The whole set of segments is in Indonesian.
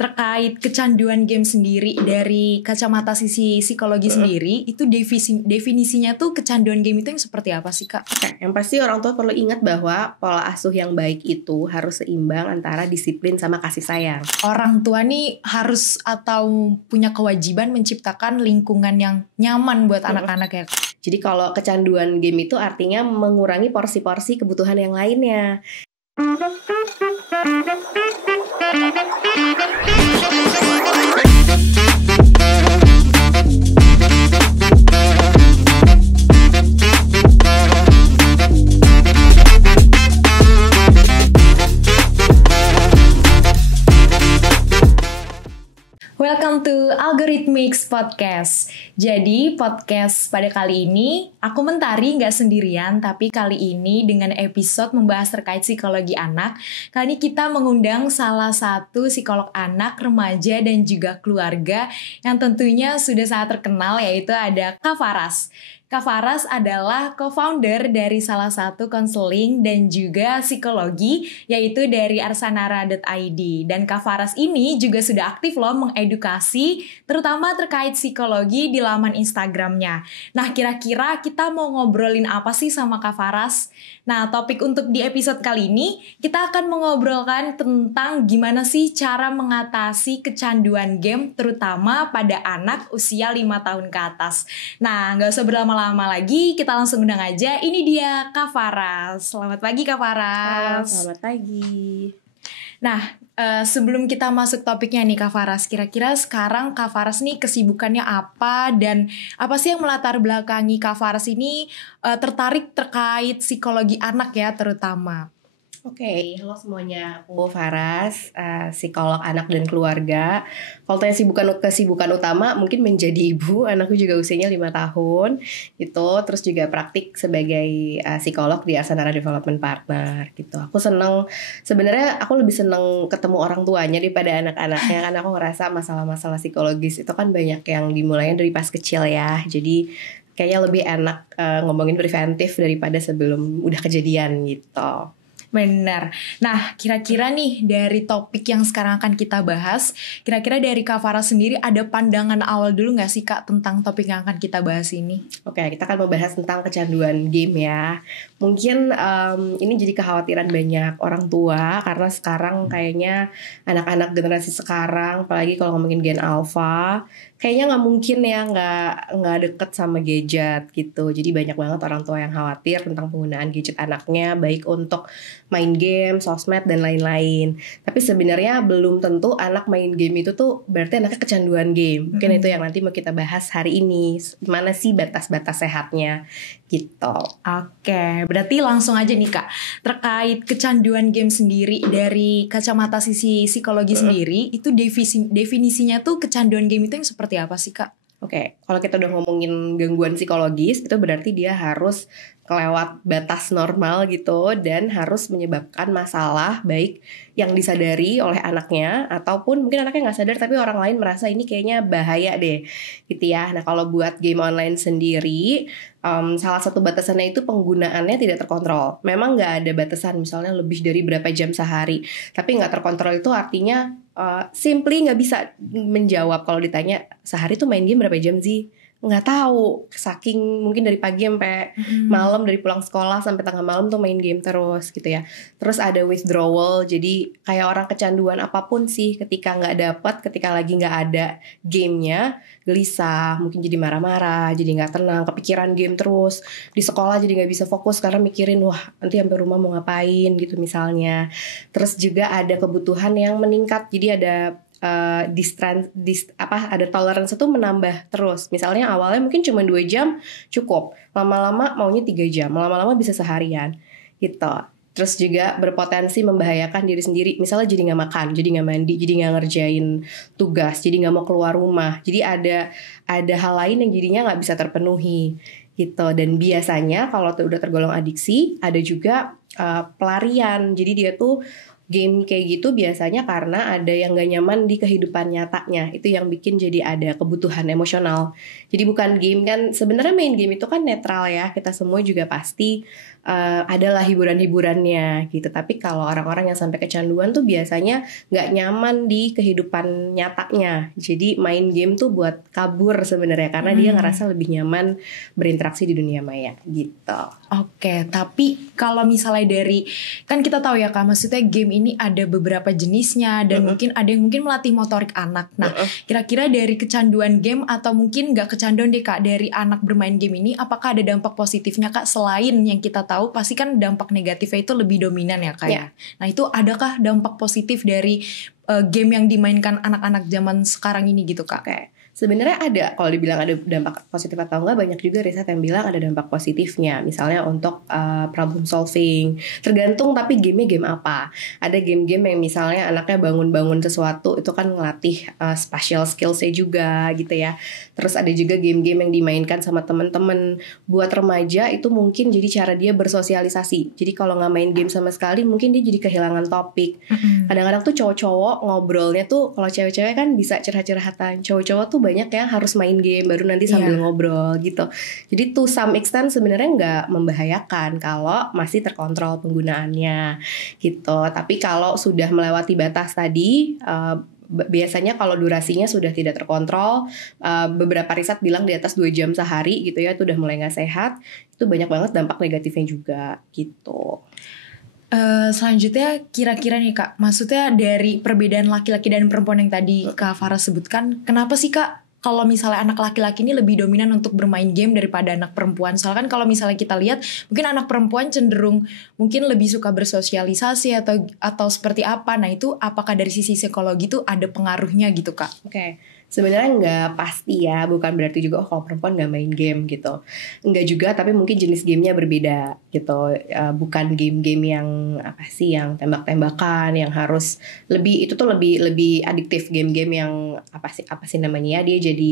terkait kecanduan game sendiri dari kacamata sisi psikologi sendiri, itu definisinya tuh kecanduan game itu yang seperti apa sih Kak? Oke, yang pasti orang tua perlu ingat bahwa pola asuh yang baik itu harus seimbang antara disiplin sama kasih sayang. Orang tua nih harus atau punya kewajiban menciptakan lingkungan yang nyaman buat anak-anak ya. Jadi kalau kecanduan game itu artinya mengurangi porsi-porsi kebutuhan yang lainnya. Welcome to Algorithmics Podcast. Jadi podcast pada kali ini aku Mentari nggak sendirian, tapi kali ini dengan episode membahas terkait psikologi anak. Kali ini kita mengundang salah satu psikolog anak, remaja dan juga keluarga yang tentunya sudah sangat terkenal, yaitu ada Kak Faras. Kak Faras adalah co-founder dari salah satu konseling dan juga psikologi, yaitu dari arsanara.id. Dan Kak Faras ini juga sudah aktif loh mengedukasi, terutama terkait psikologi di laman Instagramnya. Nah, kira-kira kita mau ngobrolin apa sih sama Kak Faras? Nah, topik untuk di episode kali ini, kita akan mengobrolkan tentang gimana sih cara mengatasi kecanduan game, terutama pada anak usia 5 tahun ke atas. Nah, nggak usah berlama-lama lagi, kita langsung undang aja. Ini dia Kak Faras. Selamat pagi Kak Faras. Selamat pagi. Nah, sebelum kita masuk topiknya nih Kak Faras, kira-kira sekarang Kak Faras nih kesibukannya apa dan apa sih yang melatar belakangi Kak Faras ini tertarik terkait psikologi anak ya terutama? Oke, halo semuanya, aku Faras, psikolog anak dan keluarga. Kalau tanya kesibukan utama, mungkin menjadi ibu. Anakku juga usianya 5 tahun, gitu. Terus juga praktik sebagai psikolog di Arsanara Development Partner, gitu. Sebenarnya aku lebih seneng ketemu orang tuanya daripada anak-anaknya, karena aku ngerasa masalah-masalah psikologis itu kan banyak yang dimulainya dari pas kecil ya. Jadi kayaknya lebih enak ngomongin preventif daripada sebelum udah kejadian, gitu. Benar. Nah, kira-kira nih dari topik yang sekarang akan kita bahas, kira-kira dari Kak Faras sendiri ada pandangan awal dulu nggak sih Kak tentang topik yang akan kita bahas ini? Oke, kita akan membahas tentang kecanduan game ya. Mungkin ini jadi kekhawatiran banyak orang tua karena sekarang kayaknya anak-anak generasi sekarang, apalagi kalau ngomongin Gen Alpha, kayaknya nggak mungkin ya nggak deket sama gadget gitu. Jadi banyak banget orang tua yang khawatir tentang penggunaan gadget anaknya, baik untuk main game, sosmed dan lain-lain. Tapi sebenarnya belum tentu anak main game itu tuh berarti anaknya kecanduan game. Mungkin itu yang nanti mau kita bahas hari ini. Mana sih batas-batas sehatnya gitu. Oke, berarti langsung aja nih Kak. Terkait kecanduan game sendiri dari kacamata sisi psikologi sendiri, itu definisinya tuh kecanduan game itu yang seperti apa sih Kak? Oke, kalau kita udah ngomongin gangguan psikologis, itu berarti dia harus kelewat batas normal gitu dan harus menyebabkan masalah baik yang disadari oleh anaknya ataupun mungkin anaknya nggak sadar tapi orang lain merasa ini kayaknya bahaya deh gitu ya. Nah kalau buat game online sendiri salah satu batasannya itu penggunaannya tidak terkontrol. Memang nggak ada batasan misalnya lebih dari berapa jam sehari, tapi nggak terkontrol itu artinya simply nggak bisa menjawab kalau ditanya sehari tuh main game berapa jam sih. Nggak tahu, saking mungkin dari pagi sampai malam, dari pulang sekolah sampai tengah malam tuh main game terus gitu ya. Terus ada withdrawal, jadi kayak orang kecanduan apapun sih ketika lagi nggak ada gamenya, gelisah, mungkin jadi marah-marah, jadi nggak tenang, kepikiran game terus, di sekolah jadi nggak bisa fokus karena mikirin wah nanti sampai rumah mau ngapain gitu misalnya. Terus juga ada kebutuhan yang meningkat, jadi ada ada toleransi itu menambah terus. Misalnya awalnya mungkin cuma 2 jam cukup, lama-lama maunya 3 jam, lama-lama bisa seharian gitu. Terus juga berpotensi membahayakan diri sendiri. Misalnya jadi gak makan, jadi gak mandi, jadi gak ngerjain tugas, jadi gak mau keluar rumah. Jadi ada hal lain yang jadinya gak bisa terpenuhi gitu. Dan biasanya kalau udah tergolong adiksi, ada juga pelarian. Jadi dia tuh game kayak gitu biasanya karena ada yang gak nyaman di kehidupan nyatanya. Itu yang bikin jadi ada kebutuhan emosional. Jadi bukan game kan, sebenarnya main game itu kan netral ya. Kita semua juga pasti adalah hiburan-hiburannya gitu. Tapi kalau orang-orang yang sampai kecanduan tuh biasanya gak nyaman di kehidupan nyatanya. Jadi main game tuh buat kabur sebenarnya, karena dia ngerasa lebih nyaman berinteraksi di dunia maya gitu. Oke, tapi kalau misalnya dari, kan kita tahu ya Kak, maksudnya game ini ada beberapa jenisnya dan mungkin ada yang mungkin melatih motorik anak. Nah, kira-kira dari kecanduan game atau mungkin gak kecanduan deh Kak, dari anak bermain game ini, apakah ada dampak positifnya Kak? Selain yang kita tahu, pasti kan dampak negatifnya itu lebih dominan ya Kak ya. Nah, itu adakah dampak positif dari game yang dimainkan anak-anak zaman sekarang ini gitu Kak? Oke. Sebenarnya ada, kalau dibilang ada dampak positif atau enggak, banyak juga riset yang bilang ada dampak positifnya. Misalnya untuk problem solving, tergantung tapi gamenya game apa. Ada game-game yang misalnya anaknya bangun-bangun sesuatu, itu kan ngelatih spatial skills-nya juga gitu ya. Terus ada juga game-game yang dimainkan sama teman-teman. Buat remaja itu mungkin jadi cara dia bersosialisasi. Jadi kalau nggak main game sama sekali, mungkin dia jadi kehilangan topik. Kadang-kadang tuh cowok-cowok ngobrolnya tuh, kalau cewek-cewek kan bisa curhat-curhatan, cowok-cowok tuh banyak yang harus main game baru nanti sambil ngobrol gitu. Jadi to some extent sebenarnya nggak membahayakan kalau masih terkontrol penggunaannya gitu. Tapi kalau sudah melewati batas tadi, biasanya kalau durasinya sudah tidak terkontrol, beberapa riset bilang di atas 2 jam sehari gitu ya, itu udah mulai nggak sehat. Itu banyak banget dampak negatifnya juga gitu. Selanjutnya kira-kira nih Kak, maksudnya dari perbedaan laki-laki dan perempuan yang tadi Kak Farah sebutkan, kenapa sih Kak kalau misalnya anak laki-laki ini lebih dominan untuk bermain game daripada anak perempuan? Soalnya kan kalau misalnya kita lihat, mungkin anak perempuan cenderung mungkin lebih suka bersosialisasi atau seperti apa. Nah itu apakah dari sisi psikologi itu ada pengaruhnya gitu Kak? Oke. Sebenarnya nggak pasti ya, bukan berarti juga kalau perempuan nggak main game gitu. Nggak juga, tapi mungkin jenis gamenya berbeda gitu. Bukan game-game yang apa sih, yang tembak-tembakan, yang harus lebih, itu tuh lebih adiktif. Game-game yang apa sih namanya ya, dia jadi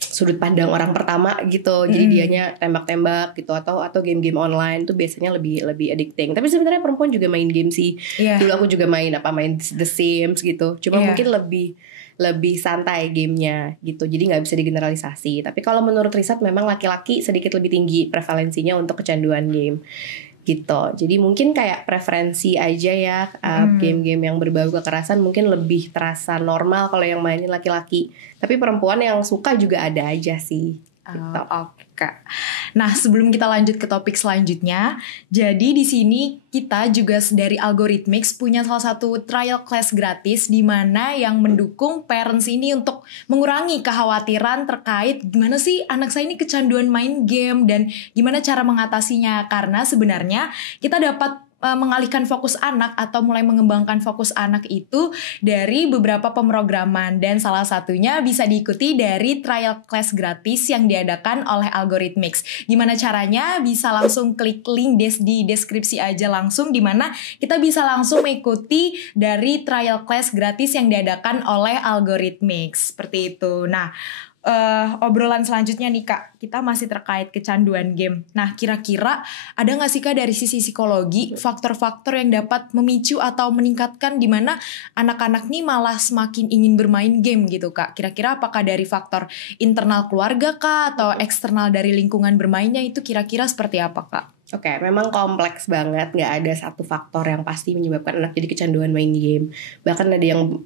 sudut pandang orang pertama gitu. Jadi dianya tembak-tembak gitu, atau game-game online tuh biasanya lebih addicting. Tapi sebenarnya perempuan juga main game sih. Dulu aku juga main The Sims gitu. Cuma mungkin lebih santai gamenya gitu, jadi nggak bisa digeneralisasi. Tapi kalau menurut riset memang laki-laki sedikit lebih tinggi prevalensinya untuk kecanduan game gitu. Jadi mungkin kayak preferensi aja ya, game-game yang berbau kekerasan mungkin lebih terasa normal kalau yang mainin laki-laki. Tapi perempuan yang suka juga ada aja sih. Gitu. Oke. Nah, sebelum kita lanjut ke topik selanjutnya, jadi di sini kita juga dari Algorithmics punya salah satu trial class gratis di mana yang mendukung parents ini untuk mengurangi kekhawatiran terkait gimana sih anak saya ini kecanduan main game dan gimana cara mengatasinya, karena sebenarnya kita dapat mengalihkan fokus anak atau mulai mengembangkan fokus anak itu dari beberapa pemrograman, dan salah satunya bisa diikuti dari trial class gratis yang diadakan oleh Algorithmics. Gimana caranya? Bisa langsung klik link di deskripsi aja langsung, dimana kita bisa langsung mengikuti dari trial class gratis yang diadakan oleh Algorithmics. Seperti itu. Nah, obrolan selanjutnya nih Kak, kita masih terkait kecanduan game. Nah, kira-kira ada nggak sih Kak dari sisi psikologi faktor-faktor yang dapat memicu atau meningkatkan di mana anak-anak nih malah semakin ingin bermain game gitu Kak? Kira-kira apakah dari faktor internal keluarga Kak atau eksternal dari lingkungan bermainnya, itu kira-kira seperti apa Kak? Oke, memang kompleks banget, nggak ada satu faktor yang pasti menyebabkan anak jadi kecanduan main game. Bahkan ada yang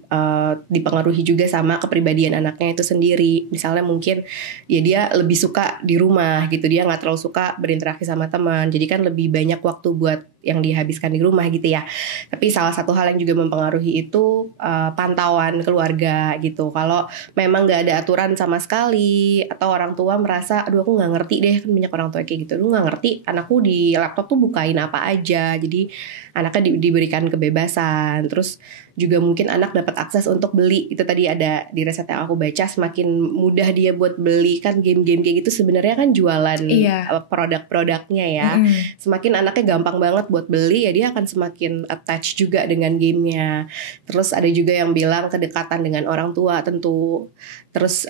dipengaruhi juga sama kepribadian anaknya itu sendiri. Misalnya mungkin ya dia lebih suka di rumah gitu, dia nggak terlalu suka berinteraksi sama teman. Jadi kan lebih banyak waktu buat yang dihabiskan di rumah gitu ya. Tapi salah satu hal yang juga mempengaruhi itu pantauan keluarga gitu. Kalau memang nggak ada aturan sama sekali, atau orang tua merasa, aduh aku nggak ngerti deh, kan banyak orang tua kayak gitu, aduh nggak ngerti anakku di laptop tuh bukain apa aja. Jadi anaknya diberikan kebebasan. Terus juga mungkin anak dapat akses untuk beli. Itu tadi ada di riset yang aku baca, semakin mudah dia buat beli kan game-game kayak gitu, sebenarnya kan jualan produk-produknya ya. Semakin anaknya gampang banget buat beli, ya dia akan semakin attach juga dengan gamenya. Terus ada juga yang bilang kedekatan dengan orang tua tentu. Terus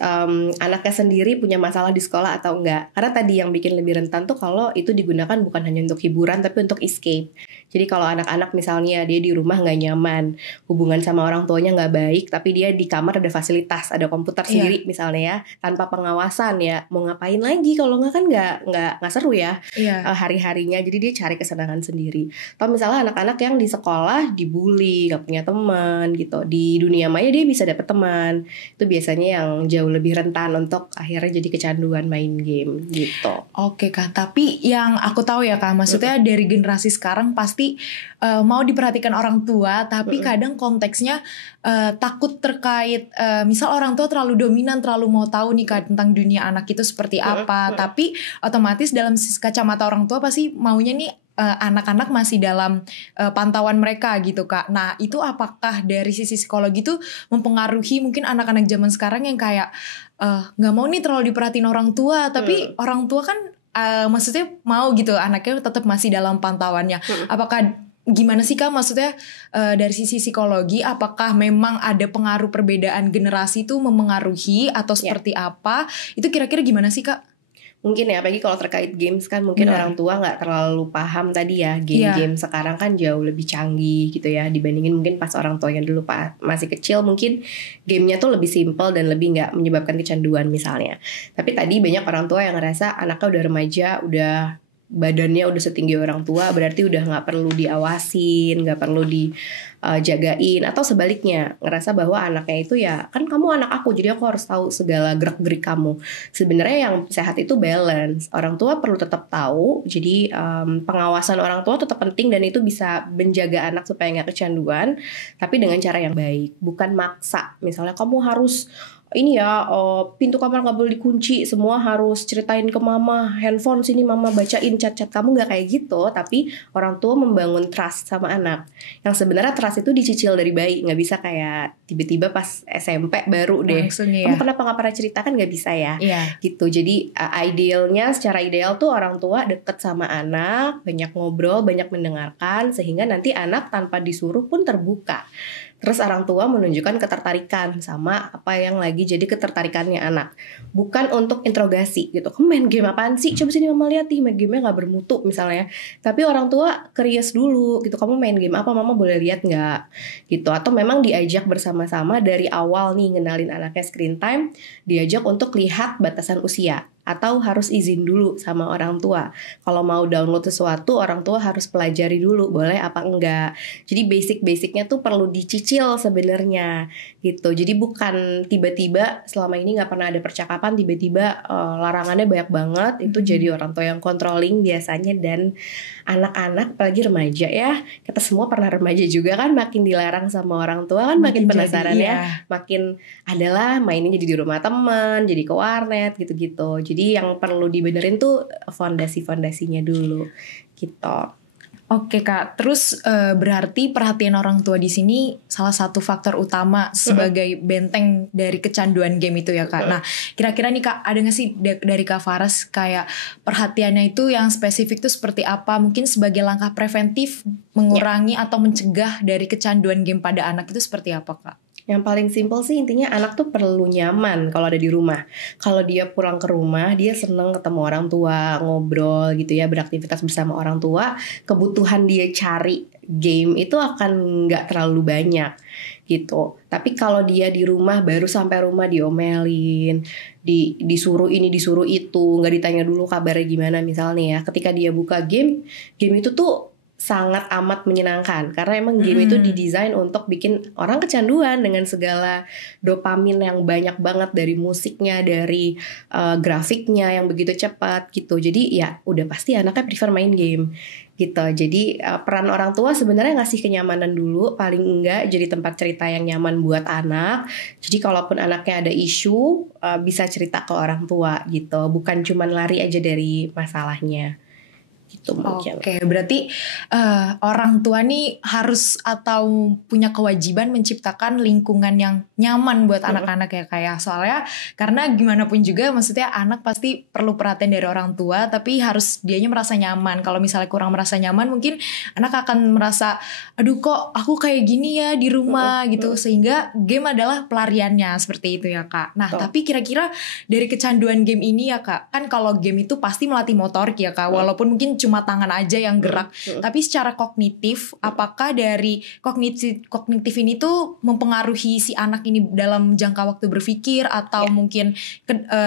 anaknya sendiri punya masalah di sekolah atau enggak. Karena tadi yang bikin lebih rentan tuh kalau itu digunakan bukan hanya untuk hiburan tapi untuk escape. Jadi kalau anak-anak misalnya dia di rumah nggak nyaman, hubungan sama orang tuanya nggak baik, tapi dia di kamar ada fasilitas, ada komputer sendiri misalnya ya, tanpa pengawasan ya, mau ngapain lagi kalau nggak kan nggak seru ya hari-harinya. Jadi dia cari kesenangan sendiri. Atau misalnya anak-anak yang di sekolah dibully, nggak punya teman gitu, di dunia maya dia bisa dapet teman. Itu biasanya yang jauh lebih rentan untuk akhirnya jadi kecanduan main game gitu. Oke Kak, tapi yang aku tahu ya Kak, maksudnya dari generasi sekarang pasti mau diperhatikan orang tua, tapi kadang konteksnya takut terkait misal orang tua terlalu dominan, terlalu mau tahu nih Kak tentang dunia anak itu seperti apa, tapi otomatis dalam kacamata orang tua pasti maunya nih anak-anak masih dalam pantauan mereka gitu Kak. Nah itu apakah dari sisi psikologi itu mempengaruhi mungkin anak-anak zaman sekarang yang kayak nggak mau nih terlalu diperhatiin orang tua, tapi orang tua kan maksudnya mau gitu anaknya tetap masih dalam pantauannya. Apakah gimana sih Kak, maksudnya dari sisi psikologi apakah memang ada pengaruh perbedaan generasi itu memengaruhi atau seperti apa? Itu kira-kira gimana sih Kak? Mungkin ya, apalagi kalau terkait games kan mungkin orang tua nggak terlalu paham tadi ya, game-game sekarang kan jauh lebih canggih gitu ya dibandingin mungkin pas orang tuanya dulu masih kecil, mungkin gamenya tuh lebih simple dan lebih nggak menyebabkan kecanduan misalnya. Tapi tadi banyak orang tua yang ngerasa anaknya udah remaja, udah badannya udah setinggi orang tua, berarti udah nggak perlu diawasin, nggak perlu dijagain, atau sebaliknya ngerasa bahwa anaknya itu ya kan kamu anak aku, jadi aku harus tahu segala gerak-gerik kamu. Sebenarnya yang sehat itu balance. Orang tua perlu tetap tahu, jadi pengawasan orang tua tetap penting dan itu bisa menjaga anak supaya nggak kecanduan, tapi dengan cara yang baik, bukan maksa. Misalnya kamu harus ini ya, pintu kamar gak boleh dikunci, semua harus ceritain ke mama, handphone sini mama bacain chat-chat kamu, gak kayak gitu. Tapi orang tua membangun trust sama anak, yang sebenarnya trust itu dicicil dari bayi, gak bisa kayak tiba-tiba pas SMP baru deh kamu kenapa gak pernah cerita, kan gak bisa ya gitu. Jadi idealnya, secara ideal tuh orang tua deket sama anak, banyak ngobrol, banyak mendengarkan, sehingga nanti anak tanpa disuruh pun terbuka. Terus orang tua menunjukkan ketertarikan sama apa yang lagi jadi ketertarikannya anak, bukan untuk interogasi gitu. Kamu main game apaan sih? Coba sini mama lihat nih, main gamenya gak bermutu misalnya. Tapi orang tua curious dulu gitu, kamu main game apa, mama boleh lihat gak gitu. Atau memang diajak bersama-sama dari awal nih ngenalin anaknya screen time, diajak untuk lihat batasan usia, atau harus izin dulu sama orang tua. Kalau mau download sesuatu, orang tua harus pelajari dulu boleh apa enggak. Jadi basic-basicnya tuh perlu dicicil sebenarnya gitu. Jadi bukan tiba-tiba selama ini nggak pernah ada percakapan, tiba-tiba larangannya banyak banget. Itu jadi orang tua yang controlling biasanya. Dan anak-anak apalagi remaja ya, kita semua pernah remaja juga kan, makin dilarang sama orang tua kan makin penasaran ya, makin adalah mainnya jadi di rumah teman, jadi ke warnet gitu-gitu. Jadi yang perlu dibenerin tuh fondasi-fondasinya dulu gitu. Oke Kak, terus berarti perhatian orang tua di sini salah satu faktor utama sebagai benteng dari kecanduan game itu ya Kak. Nah, kira-kira nih Kak, ada nggak sih dari Kak Faras kayak perhatiannya itu yang spesifik tuh seperti apa? Mungkin sebagai langkah preventif mengurangi atau mencegah dari kecanduan game pada anak itu seperti apa Kak? Yang paling simpel sih intinya anak tuh perlu nyaman kalau ada di rumah. Kalau dia pulang ke rumah, dia seneng ketemu orang tua, ngobrol gitu ya, beraktivitas bersama orang tua. Kebutuhan dia cari game itu akan nggak terlalu banyak gitu. Tapi kalau dia di rumah, baru sampai rumah diomelin, disuruh ini disuruh itu, nggak ditanya dulu kabarnya gimana misalnya ya. Ketika dia buka game itu tuh sangat amat menyenangkan, karena emang game itu didesain untuk bikin orang kecanduan dengan segala dopamin yang banyak banget, dari musiknya, dari grafiknya yang begitu cepat gitu. Jadi ya udah pasti anaknya prefer main game gitu. Jadi peran orang tua sebenarnya ngasih kenyamanan dulu, paling enggak jadi tempat cerita yang nyaman buat anak. Jadi kalaupun anaknya ada isu, bisa cerita ke orang tua gitu, bukan cuman lari aja dari masalahnya. Oke, berarti orang tua nih harus atau punya kewajiban menciptakan lingkungan yang nyaman buat anak-anak ya kayak, soalnya karena gimana pun juga maksudnya anak pasti perlu perhatian dari orang tua, tapi harus dianya merasa nyaman. Kalau misalnya kurang merasa nyaman, mungkin anak akan merasa aduh kok aku kayak gini ya di rumah gitu, sehingga game adalah pelariannya seperti itu ya Kak. Nah tapi kira-kira dari kecanduan game ini ya Kak, kan kalau game itu pasti melatih motorik ya Kak, walaupun mungkin mungkin cuma tangan aja yang gerak. Tapi secara kognitif, apakah dari kognitif ini tuh mempengaruhi si anak ini dalam jangka waktu berpikir atau mungkin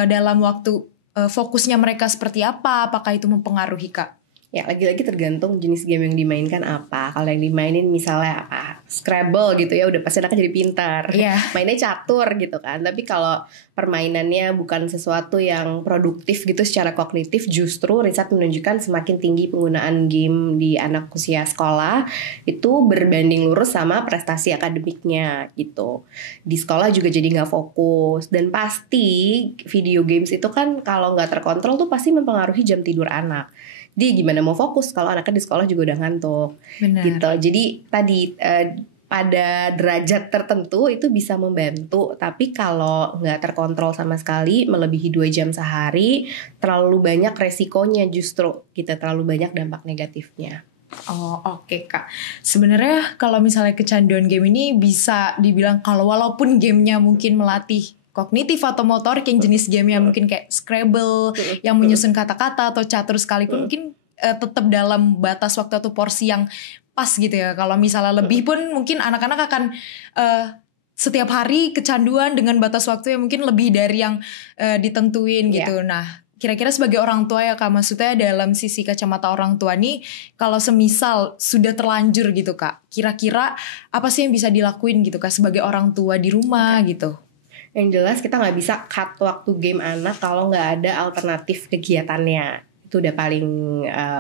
dalam waktu fokusnya mereka seperti apa? Apakah itu mempengaruhi, Kak? Ya, lagi-lagi tergantung jenis game yang dimainkan apa. Kalau yang dimainin misalnya apa, Scrabble gitu ya, udah pasti anaknya jadi pintar. Mainnya catur gitu kan. Tapi kalau permainannya bukan sesuatu yang produktif gitu secara kognitif, justru riset menunjukkan semakin tinggi penggunaan game di anak usia sekolah itu berbanding lurus sama prestasi akademiknya gitu. Di sekolah juga jadi nggak fokus. Dan pasti video games itu kan kalau nggak terkontrol tuh pasti mempengaruhi jam tidur anak. Dia gimana mau fokus kalau anaknya di sekolah juga udah ngantuk. Benar. Gitu. Jadi tadi pada derajat tertentu itu bisa membantu, tapi kalau nggak terkontrol sama sekali melebihi 2 jam sehari, terlalu banyak resikonya justru gitu, terlalu banyak dampak negatifnya. Oh oke, Kak. Sebenarnya kalau misalnya kecanduan game ini bisa dibilang kalau walaupun gamenya mungkin melatih kognitif atau motorik, yang jenis game yang mungkin kayak Scrabble yang menyusun kata-kata atau catur sekalipun mungkin tetap dalam batas waktu atau porsi yang pas gitu ya. Kalau misalnya lebih pun mungkin anak-anak akan setiap hari kecanduan dengan batas waktu yang mungkin lebih dari yang ditentuin gitu. Nah, kira-kira sebagai orang tua ya Kak, maksudnya dalam sisi kacamata orang tua nih, kalau semisal sudah terlanjur gitu Kak, kira-kira apa sih yang bisa dilakuin gitu Kak sebagai orang tua di rumah gitu? Yang jelas kita nggak bisa cut waktu game anak kalau nggak ada alternatif kegiatannya. Itu udah paling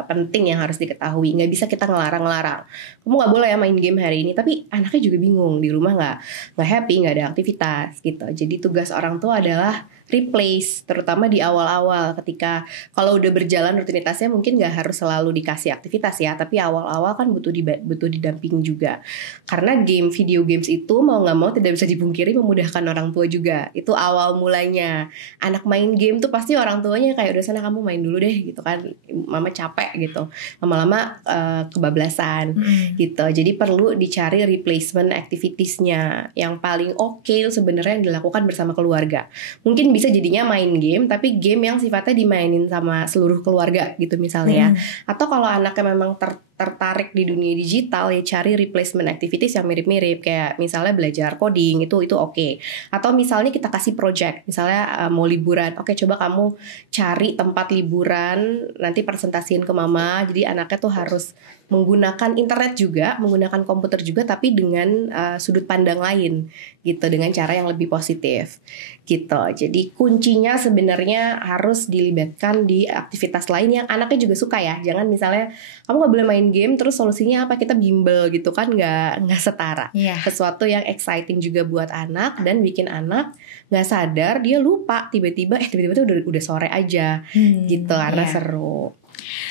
penting yang harus diketahui. Nggak bisa kita ngelarang-ngelarang. Kamu nggak boleh ya main game hari ini, tapi anaknya juga bingung di rumah nggak happy, nggak ada aktivitas gitu. Jadi tugas orang tua adalah replace, terutama di awal-awal ketika kalau udah berjalan rutinitasnya mungkin nggak harus selalu dikasih aktivitas ya, tapi awal-awal kan butuh didamping juga. Karena video games itu mau nggak mau tidak bisa dipungkiri memudahkan orang tua juga. Itu awal mulanya. Anak main game tuh pasti orang tuanya kayak udah sana kamu main dulu deh gitu kan, mama capek gitu. Lama-lama kebablasan gitu. Jadi perlu dicari replacement activitiesnya yang paling oke sebenarnya yang dilakukan bersama keluarga. Mungkin bisa jadinya main game, tapi game yang sifatnya dimainin sama seluruh keluarga gitu misalnya. Atau kalau anaknya memang tertarik di dunia digital, ya cari replacement activities yang mirip-mirip, kayak misalnya belajar coding itu oke. Atau misalnya kita kasih project, misalnya mau liburan, oke coba kamu cari tempat liburan, nanti presentasiin ke mama. Jadi anaknya tuh harus menggunakan internet juga, menggunakan komputer juga, tapi dengan sudut pandang lain gitu, dengan cara yang lebih positif gitu. Jadi kuncinya sebenarnya harus dilibatkan di aktivitas lain yang anaknya juga suka ya. Jangan misalnya kamu nggak boleh main game terus solusinya apa, kita bimbel gitu kan, nggak setara. Sesuatu yang exciting juga buat anak dan bikin anak nggak sadar dia lupa tiba-tiba tuh udah sore aja gitu karena seru.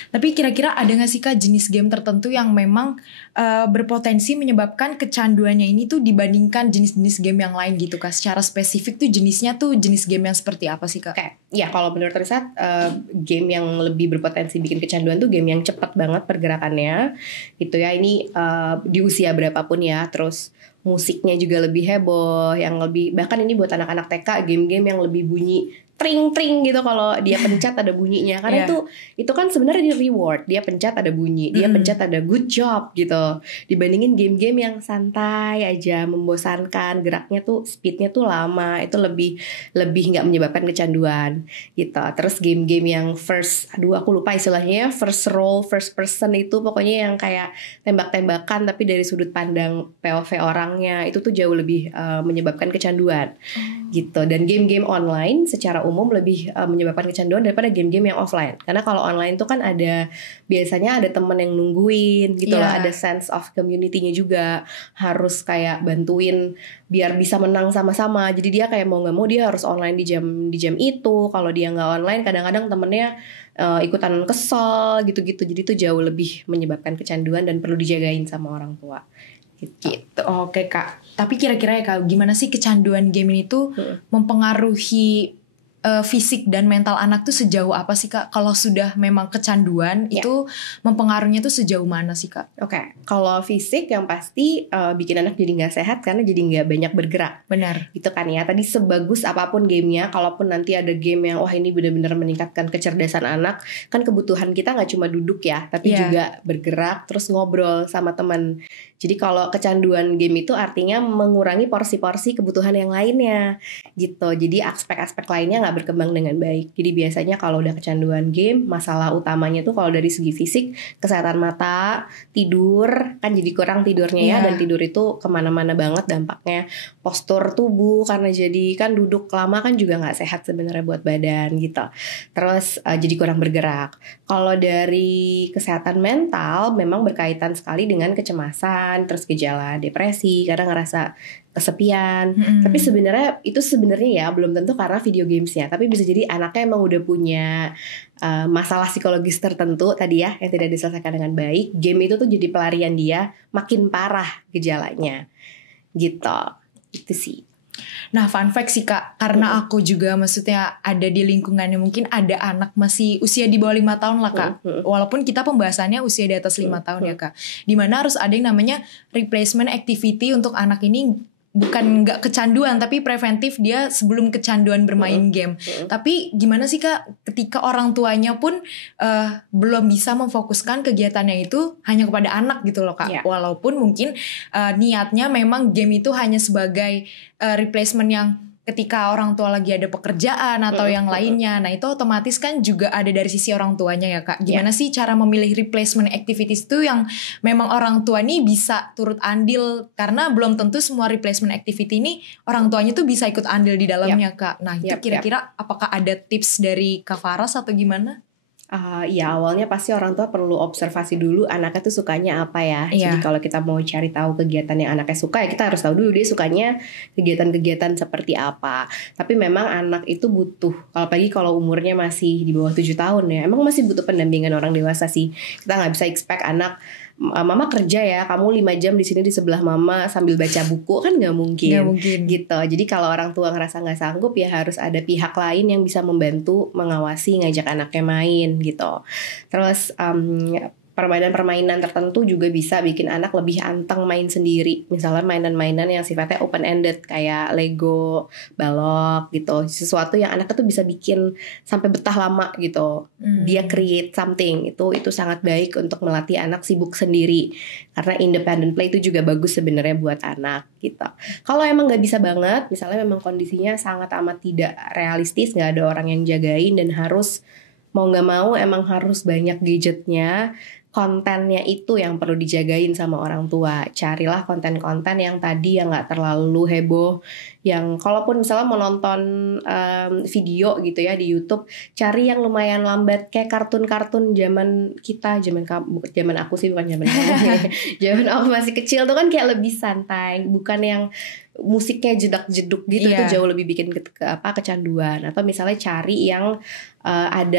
Tapi kira-kira ada gak sih Kak jenis game tertentu yang memang berpotensi menyebabkan kecanduannya ini tuh dibandingkan jenis-jenis game yang lain gitu Kak? Secara spesifik tuh jenisnya tuh jenis game yang seperti apa sih Kak? Ya kalau menurut riset game yang lebih berpotensi bikin kecanduan tuh game yang cepat banget pergerakannya gitu ya. Ini di usia berapapun ya. Terus musiknya juga lebih heboh, yang lebih, bahkan ini buat anak-anak TK, game-game yang lebih bunyi tring-tring gitu, kalau dia pencet ada bunyinya. Karena itu kan sebenarnya di reward, dia pencet ada bunyi, dia pencet ada good job gitu. Dibandingin game-game yang santai aja, membosankan, geraknya tuh speednya tuh lama, itu lebih nggak menyebabkan kecanduan gitu. Terus game-game yang aku lupa istilahnya, first role, first person itu pokoknya yang kayak tembak-tembakan tapi dari sudut pandang POV orangnya, itu tuh jauh lebih menyebabkan kecanduan gitu. Dan game-game online secara umum lebih menyebabkan kecanduan daripada game-game yang offline. Karena kalau online tuh kan biasanya ada temen yang nungguin gitu loh, ada sense of community-nya juga, harus kayak bantuin biar bisa menang sama-sama. Jadi dia kayak mau nggak mau dia harus online di jam itu. Kalau dia nggak online, kadang-kadang temennya ikutan kesel gitu-gitu. Jadi itu jauh lebih menyebabkan kecanduan dan perlu dijagain sama orang tua. Gitu. Oke Kak. Tapi kira-kira ya Kak, gimana sih kecanduan game ini tuh mempengaruhi fisik dan mental anak tuh sejauh apa sih Kak? Kalau sudah memang kecanduan itu mempengaruhinya tuh sejauh mana sih Kak? Oke, kalau fisik yang pasti bikin anak jadi nggak sehat karena jadi nggak banyak bergerak. Benar. Gitu kan ya. Tadi sebagus apapun gamenya, kalaupun nanti ada game yang wah ini benar-benar meningkatkan kecerdasan anak, kan kebutuhan kita nggak cuma duduk ya, tapi juga bergerak, terus ngobrol sama teman. Jadi kalau kecanduan game itu artinya mengurangi porsi-porsi kebutuhan yang lainnya gitu. Jadi aspek-aspek lainnya nggak berkembang dengan baik. Jadi biasanya kalau udah kecanduan game, masalah utamanya tuh kalau dari segi fisik, kesehatan mata, tidur, kan jadi kurang tidurnya ya. Dan tidur itu kemana-mana banget dampaknya. Postur tubuh, karena jadi kan duduk lama kan juga nggak sehat sebenarnya buat badan gitu. Terus jadi kurang bergerak. Kalau dari kesehatan mental memang berkaitan sekali dengan kecemasan, terus gejala depresi, kadang ngerasa kesepian. Tapi sebenarnya ya belum tentu karena video gamesnya, tapi bisa jadi anaknya emang udah punya masalah psikologis tertentu tadi ya yang tidak diselesaikan dengan baik. Game itu tuh jadi pelarian dia, makin parah gejalanya gitu. Itu sih. Nah fun fact sih Kak, karena aku juga maksudnya ada di lingkungannya, mungkin ada anak masih usia di bawah 5 tahun lah Kak. Walaupun kita pembahasannya usia di atas 5 tahun ya Kak. Dimana harus ada yang namanya replacement activity untuk anak ini. Bukan gak kecanduan, tapi preventif dia sebelum kecanduan bermain game. Tapi gimana sih Kak, ketika orang tuanya pun belum bisa memfokuskan kegiatannya itu hanya kepada anak gitu loh Kak. Walaupun mungkin niatnya memang game itu hanya sebagai replacement yang ketika orang tua lagi ada pekerjaan atau yang lainnya. Nah itu otomatis kan juga ada dari sisi orang tuanya ya Kak. Gimana sih cara memilih replacement activities itu yang memang orang tua nih bisa turut andil. Karena belum tentu semua replacement activity ini orang tuanya tuh bisa ikut andil di dalamnya Kak. Nah itu kira-kira apakah ada tips dari Kak Faras atau gimana? Ya awalnya pasti orang tua perlu observasi dulu anaknya tuh sukanya apa ya. Jadi kalau kita mau cari tahu kegiatan yang anaknya suka ya kita harus tahu dulu dia sukanya kegiatan-kegiatan seperti apa. Tapi memang anak itu butuh, apalagi kalau umurnya masih di bawah 7 tahun ya, emang masih butuh pendampingan orang dewasa sih. Kita nggak bisa expect anak mama kerja ya, kamu 5 jam di sini di sebelah mama sambil baca buku, kan nggak mungkin gitu. Jadi kalau orang tua ngerasa nggak sanggup ya harus ada pihak lain yang bisa membantu mengawasi, ngajak anaknya main gitu. Terus permainan-permainan tertentu juga bisa bikin anak lebih anteng main sendiri. Misalnya mainan-mainan yang sifatnya open-ended kayak Lego, balok gitu. Sesuatu yang anaknya tuh bisa bikin sampai betah lama gitu. Dia create something. Itu sangat baik untuk melatih anak sibuk sendiri. Karena independent play itu juga bagus sebenarnya buat anak gitu. Kalau emang nggak bisa banget, misalnya memang kondisinya sangat amat tidak realistis, nggak ada orang yang jagain dan harus mau nggak mau emang harus banyak gadgetnya, kontennya itu yang perlu dijagain sama orang tua. Carilah konten-konten yang tadi yang gak terlalu heboh, yang kalaupun misalnya mau nonton video gitu ya di YouTube, cari yang lumayan lambat kayak kartun-kartun zaman kita, zaman aku sih bukan zaman kamu. Zaman aku masih kecil tuh kan kayak lebih santai, bukan yang musiknya jedak-jeduk gitu. Itu jauh lebih bikin kecanduan. Atau misalnya cari yang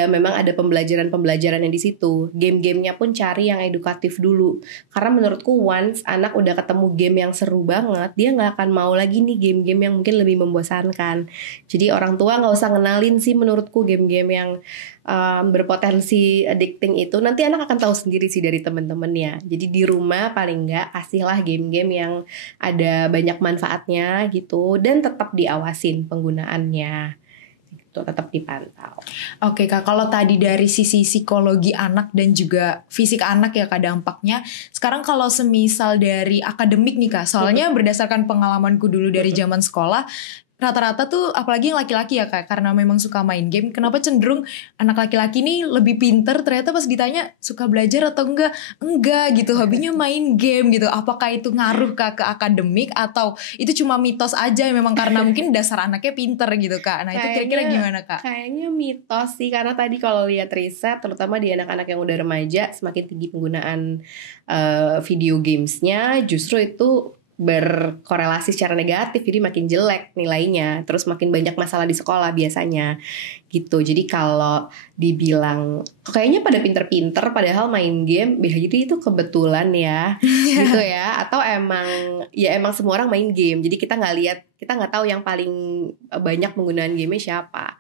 memang ada pembelajaran yang di situ. Game-gamenya pun cari yang edukatif dulu. Karena menurutku once anak udah ketemu game yang seru banget, dia nggak akan mau lagi nih game-game yang mungkin lebih membosankan. Jadi orang tua nggak usah ngenalin sih menurutku game-game yang berpotensi addicting itu. Nanti anak akan tahu sendiri sih dari temen-temennya. Jadi di rumah paling nggak kasihlah game-game yang ada banyak manfaatnya gitu, dan tetap diawasin penggunaannya. Itu tetap dipantau. Oke Kak, kalau tadi dari sisi psikologi anak dan juga fisik anak ya Kak dampaknya. Sekarang kalau semisal dari akademik nih Kak, soalnya berdasarkan pengalamanku dulu dari zaman sekolah, rata-rata tuh apalagi yang laki-laki ya Kak, karena memang suka main game, kenapa cenderung anak laki-laki nih lebih pinter, ternyata pas ditanya suka belajar atau enggak gitu, hobinya main game gitu. Apakah itu ngaruh Kak ke akademik atau itu cuma mitos aja memang karena mungkin dasar anaknya pinter gitu Kak. Nah itu kira-kira gimana Kak? Kayaknya mitos sih, karena tadi kalau lihat riset terutama di anak-anak yang udah remaja, semakin tinggi penggunaan video gamesnya, justru itu berkorelasi secara negatif, jadi makin jelek nilainya, terus makin banyak masalah di sekolah biasanya gitu. Jadi kalau dibilang kayaknya pada pinter-pinter padahal main game, jadi itu kebetulan ya gitu ya, atau emang semua orang main game, jadi kita nggak tahu yang paling banyak penggunaan game-nya siapa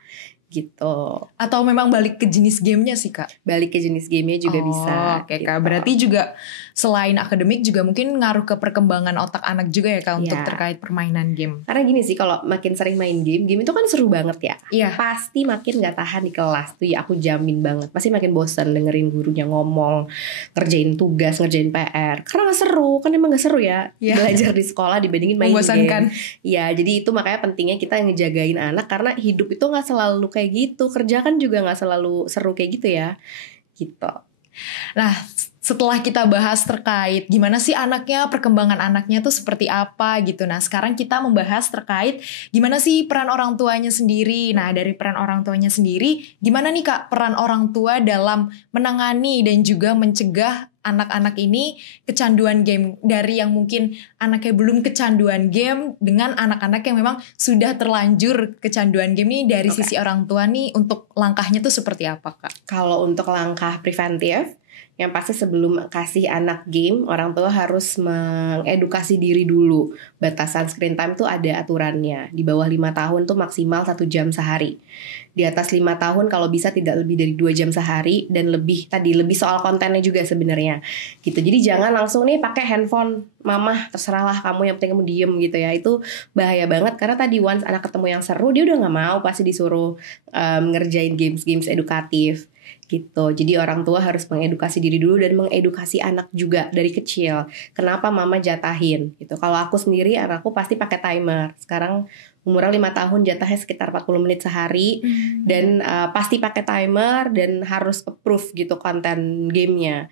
gitu. Atau memang balik ke jenis gamenya sih Kak? Balik ke jenis gamenya juga bisa. Oke gitu. Kak, berarti juga selain akademik juga mungkin ngaruh ke perkembangan otak anak juga ya Kak untuk terkait permainan game. Karena gini sih, kalau makin sering main game itu kan seru banget ya. Iya. Pasti makin gak tahan di kelas tuh ya, aku jamin banget. Pasti makin bosan dengerin gurunya ngomong, ngerjain tugas, ngerjain PR. Karena gak seru, kan emang gak seru ya belajar di sekolah dibandingin main game. Iya, jadi itu makanya pentingnya kita ngejagain anak, karena hidup itu gak selalu kayak gitu, kerja kan juga gak selalu seru kayak gitu ya, gitu. Nah, setelah kita bahas terkait gimana sih anaknya, perkembangan anaknya tuh seperti apa gitu. Nah, sekarang kita membahas terkait gimana sih peran orang tuanya sendiri. Nah, dari peran orang tuanya sendiri, gimana nih Kak peran orang tua dalam menangani dan juga mencegah anak-anak ini kecanduan game, dari yang mungkin anaknya belum kecanduan game dengan anak-anak yang memang sudah terlanjur kecanduan game nih. Dari sisi orang tua nih, untuk langkahnya tuh seperti apa Kak? Kalau untuk langkah preventif, yang pasti sebelum kasih anak game, orang tua harus mengedukasi diri dulu. Batasan screen time tuh ada aturannya. Di bawah 5 tahun tuh maksimal 1 jam sehari. Di atas 5 tahun kalau bisa tidak lebih dari 2 jam sehari. Dan lebih soal kontennya juga sebenarnya gitu. Jadi jangan langsung nih pakai handphone, mama terserahlah kamu, yang penting kamu diem gitu ya. Itu bahaya banget, karena tadi once anak ketemu yang seru, dia udah gak mau pasti disuruh ngerjain games edukatif gitu. Jadi orang tua harus mengedukasi diri dulu dan mengedukasi anak juga dari kecil. Kenapa mama jatahin gitu. Kalau aku sendiri, anakku pasti pakai timer. Sekarang umurnya 5 tahun, jatahnya sekitar 40 menit sehari. Dan pasti pakai timer dan harus approve gitu konten gamenya.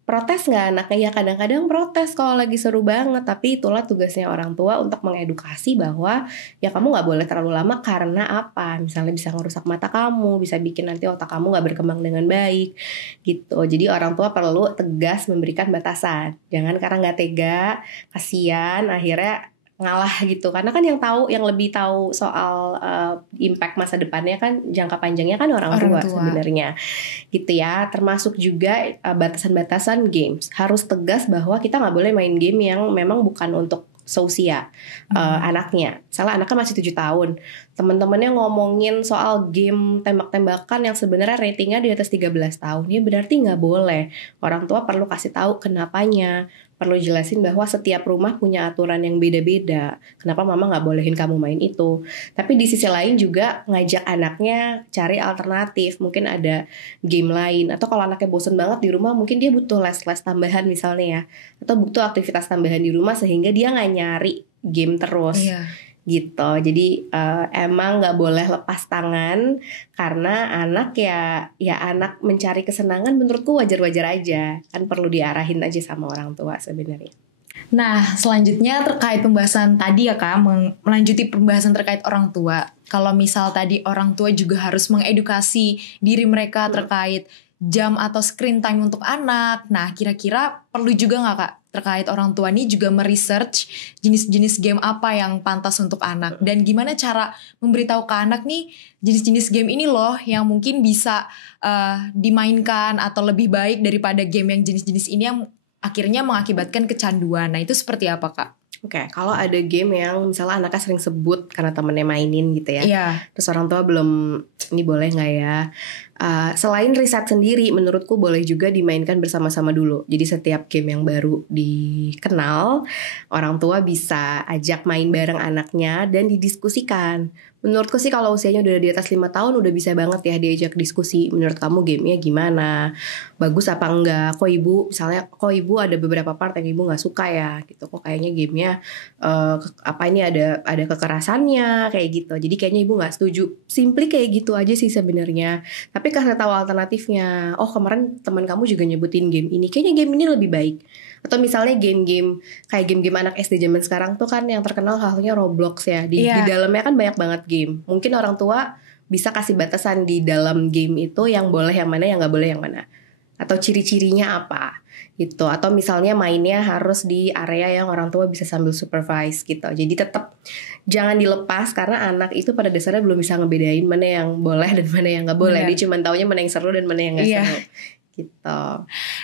Protes gak anaknya? Ya kadang-kadang protes kalau lagi seru banget. Tapi itulah tugasnya orang tua untuk mengedukasi bahwa ya kamu gak boleh terlalu lama. Karena apa? Misalnya bisa ngerusak mata kamu, bisa bikin nanti otak kamu gak berkembang dengan baik gitu. Jadi orang tua perlu tegas memberikan batasan. Jangan karena gak tega, kasihan, akhirnya ngalah gitu. Karena kan yang lebih tahu soal impact masa depannya kan, jangka panjangnya kan orang tua sebenarnya gitu ya. Termasuk juga batasan-batasan games. Harus tegas bahwa kita gak boleh main game yang memang bukan untuk seusia anaknya. Salah, anaknya masih 7 tahun. Teman-temannya ngomongin soal game tembak-tembakan yang sebenarnya ratingnya di atas 13 tahun. Ya berarti gak boleh. Orang tua perlu kasih tahu kenapanya. Perlu jelasin bahwa setiap rumah punya aturan yang beda-beda. Kenapa mama gak bolehin kamu main itu. Tapi di sisi lain juga ngajak anaknya cari alternatif. Mungkin ada game lain. Atau kalau anaknya bosen banget di rumah, mungkin dia butuh les-les tambahan misalnya ya. Atau butuh aktivitas tambahan di rumah sehingga dia gak nyari game terus. Gitu. Jadi emang gak boleh lepas tangan. Karena anak ya anak mencari kesenangan, menurutku wajar-wajar aja. Kan perlu diarahin aja sama orang tua sebenarnya. Nah, selanjutnya terkait pembahasan tadi ya Kak, melanjuti pembahasan terkait orang tua. Kalau misal tadi orang tua juga harus mengedukasi diri mereka terkait jam atau screen time untuk anak. Nah, kira-kira perlu juga gak Kak terkait orang tua ini juga meresearch jenis-jenis game apa yang pantas untuk anak, dan gimana cara memberitahu ke anak nih jenis-jenis game ini loh yang mungkin bisa dimainkan atau lebih baik daripada game yang jenis-jenis ini yang akhirnya mengakibatkan kecanduan. Nah, itu seperti apa Kak? Oke, kalau ada game yang misalnya anaknya sering sebut karena temennya mainin gitu ya. Terus orang tua belum, ini boleh gak ya? Selain riset sendiri, menurutku boleh juga dimainkan bersama-sama dulu. Jadi setiap game yang baru dikenal, orang tua bisa ajak main bareng anaknya dan didiskusikan. Menurutku sih kalau usianya udah di atas 5 tahun udah bisa banget ya diajak diskusi. Menurut kamu gamenya gimana? Bagus apa enggak? Kok ibu ada beberapa part yang ibu gak suka ya gitu. Kok kayaknya gamenya ini ada kekerasannya kayak gitu. Jadi kayaknya ibu gak setuju. Simply kayak gitu aja sih sebenarnya. Tapi karena tahu alternatifnya, oh kemarin teman kamu juga nyebutin game ini, kayaknya game ini lebih baik. Atau misalnya game-game kayak game-game anak SD zaman sekarang tuh kan yang terkenal halnya Roblox ya. Di dalamnya kan banyak banget game. Mungkin orang tua bisa kasih batasan di dalam game itu yang boleh yang mana, yang gak boleh yang mana. Atau ciri-cirinya apa gitu. Atau misalnya mainnya harus di area yang orang tua bisa sambil supervise gitu. Jadi tetap jangan dilepas, karena anak itu pada dasarnya belum bisa ngebedain mana yang boleh dan mana yang gak boleh. Dia cuma taunya mana yang seru dan mana yang gak seru gitu.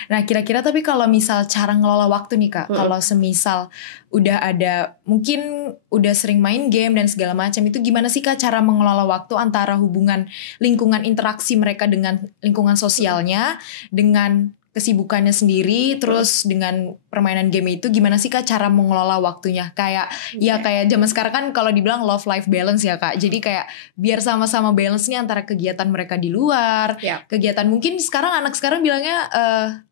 Nah kira-kira tapi kalau misal cara ngelola waktu nih Kak, kalau semisal udah ada mungkin udah sering main game dan segala macam, itu gimana sih Kak cara mengelola waktu antara hubungan lingkungan interaksi mereka dengan lingkungan sosialnya, dengan kesibukannya sendiri, terus dengan permainan game itu gimana sih Kak cara mengelola waktunya? Kayak ya kayak zaman sekarang kan kalau dibilang love life balance ya Kak. Jadi kayak biar sama-sama balance nih antara kegiatan mereka di luar, kegiatan mungkin sekarang anak sekarang bilangnya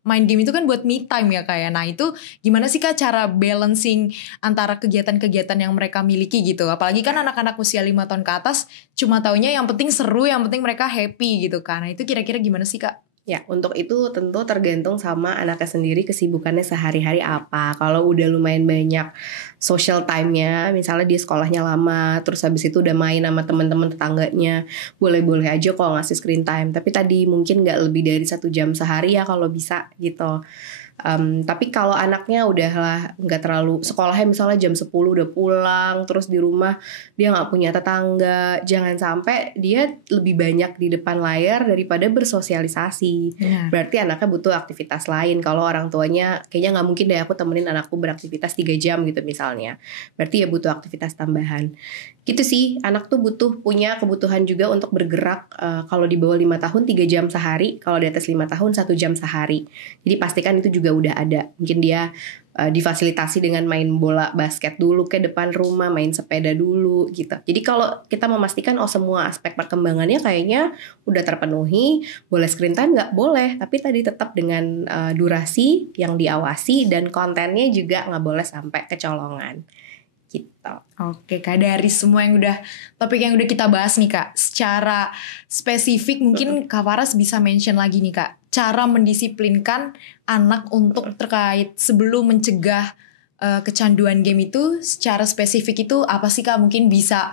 main game itu kan buat me time ya Kak ya. Nah itu gimana sih Kak cara balancing antara kegiatan-kegiatan yang mereka miliki gitu? Apalagi kan anak-anak usia 5 tahun ke atas cuma taunya yang penting seru, yang penting mereka happy gitu kan. Nah itu kira-kira gimana sih Kak? Ya, untuk itu tentu tergantung sama anaknya sendiri kesibukannya sehari-hari apa. Kalau udah lumayan banyak social time-nya, misalnya dia sekolahnya lama, terus habis itu udah main sama teman-teman tetangganya, boleh-boleh aja kalau ngasih screen time. Tapi tadi mungkin nggak lebih dari 1 jam sehari ya kalau bisa gitu. Tapi kalau anaknya udahlah nggak terlalu sekolahnya misalnya jam 10 udah pulang, terus di rumah dia nggak punya tetangga, jangan sampai dia lebih banyak di depan layar daripada bersosialisasi. Berarti anaknya butuh aktivitas lain. Kalau orang tuanya kayaknya nggak mungkin deh aku temenin anakku beraktivitas 3 jam gitu misalnya, berarti ya butuh aktivitas tambahan. Gitu sih, anak tuh butuh punya kebutuhan juga untuk bergerak. Kalau di bawah 5 tahun 3 jam sehari, kalau di atas 5 tahun 1 jam sehari. Jadi pastikan itu juga udah ada. Mungkin dia difasilitasi dengan main bola basket dulu ke depan rumah, main sepeda dulu gitu. Jadi kalau kita memastikan semua aspek perkembangannya kayaknya udah terpenuhi, boleh screen time nggak? Boleh, tapi tadi tetap dengan durasi yang diawasi dan kontennya juga nggak boleh sampai kecolongan. Gitu. Oke Kak, dari semua yang udah topik yang udah kita bahas nih Kak, secara spesifik mungkin Kak Faras bisa mention lagi nih Kak, cara mendisiplinkan anak untuk terkait sebelum mencegah kecanduan game itu secara spesifik itu apa sih Kak? Mungkin bisa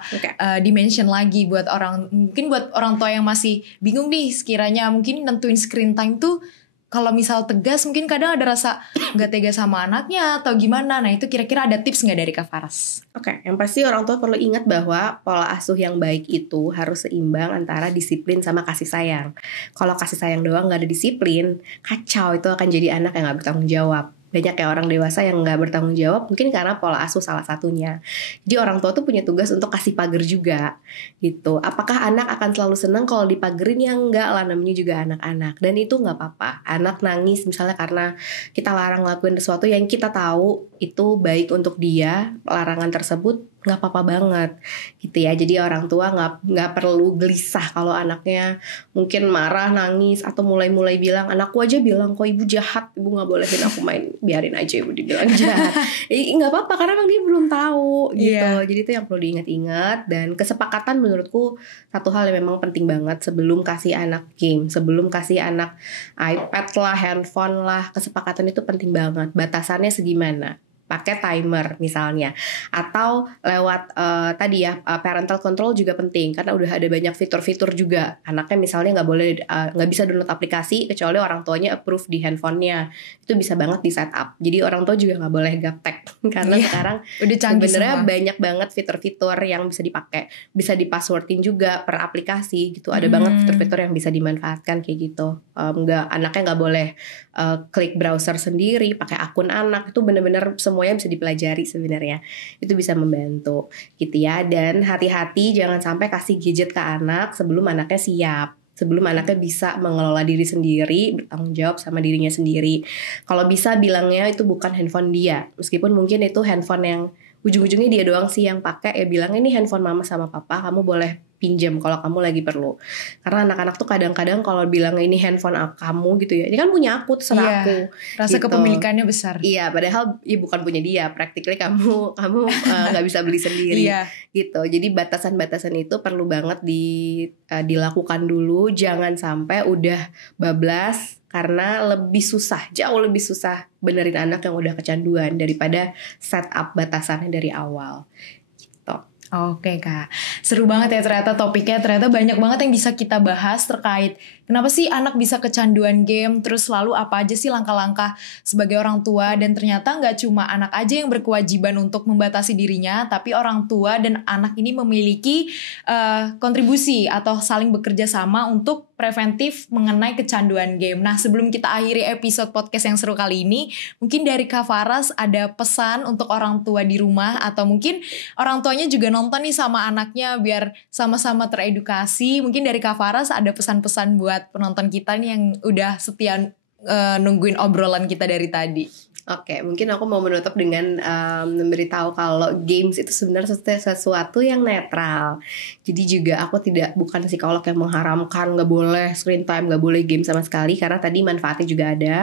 dimention lagi buat mungkin buat orang tua yang masih bingung nih sekiranya mungkin nentuin screen time tuh kalau misal tegas mungkin kadang ada rasa gak tega sama anaknya atau gimana. Nah itu kira-kira ada tips gak dari Kak Faras? Oke, yang pasti orang tua perlu ingat bahwa pola asuh yang baik itu harus seimbang antara disiplin sama kasih sayang. Kalau kasih sayang doang gak ada disiplin, kacau, itu akan jadi anak yang gak bertanggung jawab. Banyak ya orang dewasa yang gak bertanggung jawab, mungkin karena pola asuh salah satunya. Jadi orang tua tuh punya tugas untuk kasih pagar juga gitu. Apakah anak akan selalu senang kalau dipagerin? Ya enggak lah, namanya juga anak-anak. Dan itu gak apa-apa. Anak nangis misalnya karena kita larang ngelakuin sesuatu yang kita tahu itu baik untuk dia, larangan tersebut nggak apa-apa banget gitu ya. Jadi orang tua nggak perlu gelisah kalau anaknya mungkin marah, nangis, atau mulai bilang, anakku aja bilang kok ibu jahat, ibu nggak bolehin aku main, biarin aja ibu dibilang jahat. Nggak apa-apa karena emang dia belum tahu gitu. Jadi itu yang perlu diingat-ingat. Dan kesepakatan menurutku satu hal yang memang penting banget sebelum kasih anak game, sebelum kasih anak iPad lah, handphone lah, kesepakatan itu penting banget. Batasannya segimana? Pakai timer misalnya, atau lewat tadi ya parental control juga penting karena udah ada banyak fitur-fitur juga. Anaknya misalnya nggak bisa download aplikasi kecuali orang tuanya approve di handphonenya, itu bisa banget di setup. Jadi orang tua juga nggak boleh gaptek karena sekarang udah canggih sebenarnya banyak banget fitur-fitur yang bisa dipakai, bisa di passwordin juga per aplikasi gitu. Ada banget fitur-fitur yang bisa dimanfaatkan kayak gitu. Anaknya nggak boleh klik browser sendiri, pakai akun anak, itu bener-bener semuanya bisa dipelajari sebenarnya. Itu bisa membantu gitu ya. Dan hati-hati jangan sampai kasih gadget ke anak sebelum anaknya siap, sebelum anaknya bisa mengelola diri sendiri, bertanggung jawab sama dirinya sendiri. Kalau bisa bilangnya itu bukan handphone dia, meskipun mungkin itu handphone yang ujung-ujungnya dia doang sih yang pakai, ya bilangnya ini handphone mama sama papa, kamu boleh pinjam kalau kamu lagi perlu. Karena anak-anak tuh kadang-kadang kalau bilang ini handphone kamu gitu ya, ini kan punya aku, terserah aku. Rasa gitu. Kepemilikannya besar. Iya, padahal ya bukan punya dia. Practically kamu nggak bisa beli sendiri. Gitu. Jadi batasan-batasan itu perlu banget dilakukan dulu. Jangan sampai udah bablas karena jauh lebih susah benerin anak yang udah kecanduan daripada set up batasannya dari awal. Oke Kak. Seru banget ya ternyata topiknya, ternyata banyak banget yang bisa kita bahas terkait kenapa sih anak bisa kecanduan game, terus lalu apa aja sih langkah-langkah sebagai orang tua, dan ternyata nggak cuma anak aja yang berkewajiban untuk membatasi dirinya, tapi orang tua dan anak ini memiliki kontribusi atau saling bekerja sama untuk preventif mengenai kecanduan game. Nah, sebelum kita akhiri episode podcast yang seru kali ini, mungkin dari Kak Faras ada pesan untuk orang tua di rumah, atau mungkin orang tuanya juga nonton nih sama anaknya biar sama-sama teredukasi. Mungkin dari Kak Faras ada pesan-pesan buat penonton kita nih yang udah setia nungguin obrolan kita dari tadi. Oke, mungkin aku mau menutup dengan memberitahu kalau games itu sebenarnya sesuatu yang netral. Jadi juga aku bukan psikolog yang mengharamkan nggak boleh screen time, nggak boleh game sama sekali. Karena tadi manfaatnya juga ada.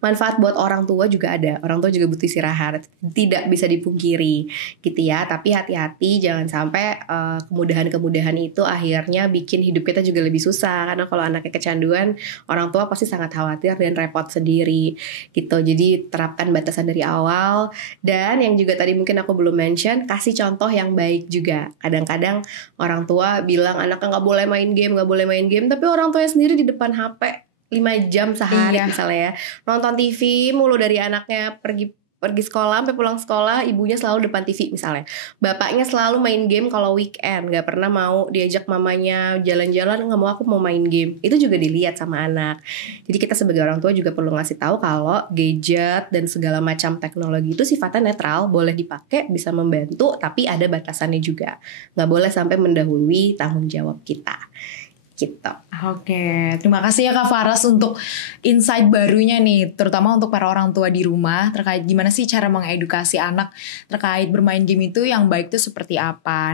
Manfaat buat orang tua juga ada. Orang tua juga butuh istirahat. Tidak bisa dipungkiri gitu ya. Tapi hati-hati jangan sampai kemudahan-kemudahan itu akhirnya bikin hidup kita juga lebih susah. Karena kalau anaknya kecanduan, orang tua pasti sangat khawatir dan repot sendiri gitu. Jadi terapkan batasan dari awal. Dan yang juga tadi mungkin aku belum mention, kasih contoh yang baik juga. Kadang-kadang orang tua bilang anaknya gak boleh main game, tapi orang tuanya sendiri di depan HP 5 jam sehari misalnya ya, nonton TV mulu dari anaknya pergi sekolah sampai pulang sekolah, ibunya selalu depan TV misalnya. Bapaknya selalu main game kalau weekend, gak pernah mau diajak mamanya jalan-jalan, aku mau main game. Itu juga dilihat sama anak. Jadi kita sebagai orang tua juga perlu ngasih tahu kalau gadget dan segala macam teknologi itu sifatnya netral, boleh dipakai, bisa membantu, tapi ada batasannya juga. Gak boleh sampai mendahului tanggung jawab kita gitu. Oke, terima kasih ya Kak Faras untuk insight barunya nih, terutama untuk para orang tua di rumah terkait gimana sih cara mengedukasi anak terkait bermain game itu yang baik itu seperti apa.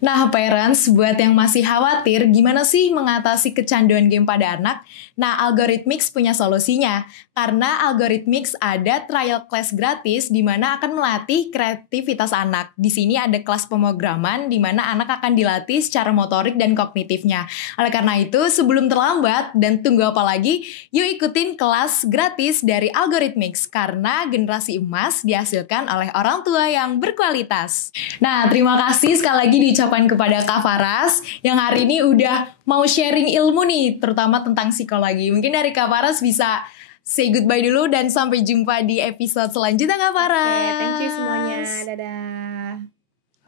Nah, parents, buat yang masih khawatir gimana sih mengatasi kecanduan game pada anak, nah Algorithmix punya solusinya. Karena Algorithmix ada trial class gratis di mana akan melatih kreativitas anak. Di sini ada kelas pemrograman di mana anak akan dilatih secara motorik dan kognitifnya. Oleh karena itu, sebelum terlambat dan tunggu apa lagi, yuk ikutin kelas gratis dari Algorithmix karena generasi emas dihasilkan oleh orang tua yang berkualitas. Nah, terima kasih sekali lagi diucapkan kepada Kak Faras yang hari ini udah mau sharing ilmu nih, terutama tentang psikologi. Mungkin dari Kak Faras bisa say goodbye dulu dan sampai jumpa di episode selanjutnya Kak Faras. Oke, thank you semuanya. Dadah.